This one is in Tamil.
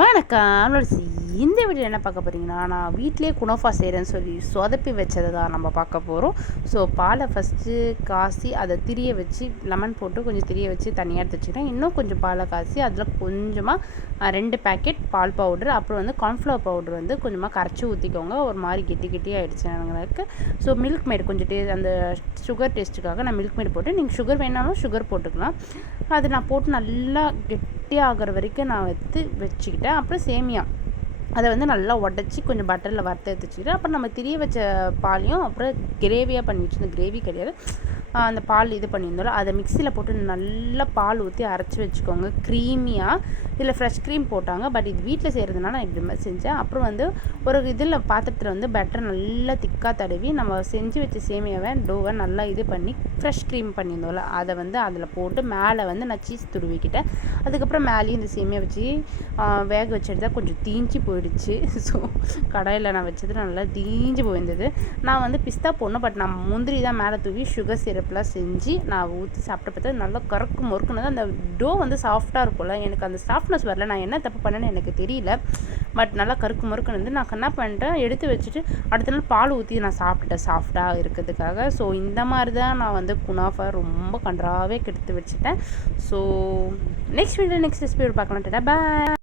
வணக்கம். இந்த வீடியோ என்ன பார்க்க போகிறீங்கன்னா, நான் வீட்டிலேயே குனோஃபா செய்கிறேன்னு சொல்லி சொதப்பி வச்சதை தான் நம்ம பார்க்க போகிறோம். ஸோ பாலை ஃபஸ்ட்டு காய்ச்சி அதை திரிய வச்சு லெமன் போட்டு கொஞ்சம் திரிய வச்சு தனியாக எடுத்து வச்சுக்கிறேன். இன்னும் கொஞ்சம் பாலை காய்ச்சி அதில் கொஞ்சமாக 2 பேக்கெட் பால் பவுடர், அப்புறம் வந்து கார்ன்ஃப்ளவர் பவுடர் வந்து கொஞ்சமாக கரைச்சி ஊற்றிக்கோங்க. ஒரு மாதிரி கெட்டியாகிடுச்சு எனக்கு. ஸோ மில்க் மேட் கொஞ்சம் அந்த சுகர் டேஸ்ட்டுக்காக நான் மில்க் மேட் போட்டு, நீங்கள் சுகர் வேணாலும் சுகர் போட்டுக்கலாம். அது நான் போட்டு நல்லா கெட்டியாகிற வரைக்கும் நான் வச்சுக்கிட்டேன். அப்புறம் சேமியா அதை வந்து நல்லா உடச்சி கொஞ்சம் பட்டரில் வறுத்து எடுத்து வச்சுக்கிட்டு, அப்புறம் நம்ம திரிய வச்ச பாலையும் அப்புறம் கிரேவியாக பண்ணி வச்சுருந்தோம். கிரேவி கிடையாது, அந்த பால் இது பண்ணியிருந்தோம்ல, அதை மிக்சியில் போட்டு நல்லா பால் ஊற்றி அரைச்சி வச்சுக்கோங்க க்ரீமியாக. இதில் ஃப்ரெஷ் க்ரீம் போட்டாங்க, பட் இது வீட்டில் செய்கிறதுனால நான் இப்படி மாதிரி செஞ்சேன். அப்புறம் வந்து ஒரு இதில் பாத்திரத்தில் வந்து பட்டர் நல்லா திக்காக தடவி நம்ம செஞ்சு வச்ச சேமியாவை டோவை நல்லா இது பண்ணி ஃப்ரெஷ் க்ரீம் பண்ணியிருந்தோம்ல, அதை வந்து அதில் போட்டு மேலே வந்து நான் சீஸ் துருவிக்கிட்டேன். அதுக்கப்புறம் மேலேயும் இந்த சேமியா வச்சு வேக வச்சு எடுத்தால் கொஞ்சம் தீஞ்சு போயிடுச்சு. ஸோ கடாயில் நான் வச்சது நல்லா தீஞ்சு போயிருந்தது. நான் வந்து பிஸ்தா போடணும், பட் நான் முந்திரி தான் மேலே தூவி சுகர் சிரப்லாம் செஞ்சு நான் ஊற்றி சாப்பிட்ட பார்த்தா நல்லா கறக்கு முறுக்குனது. அந்த டோ வந்து சாஃப்டாக இருக்கும்ல, எனக்கு அந்த சாஃப்ட்னஸ் வரல. நான் என்ன தப்பு பண்ணேன்னு எனக்கு தெரியல, பட் நல்லா கருக்கு முறுக்குனது. நான் என்ன பண்ணிட்டேன், எடுத்து வச்சுட்டு அடுத்த நாள் பால் ஊற்றி நான் சாப்பிட்டுட்டேன் சாஃப்டாக இருக்கிறதுக்காக. ஸோ இந்த மாதிரி தான் நான் வந்து குனாஃபா ரொம்ப கன்றாவே கெடுத்து வச்சுட்டேன். ஸோ நெக்ஸ்ட் ரெசிபி பார்க்கலாம். பாய்.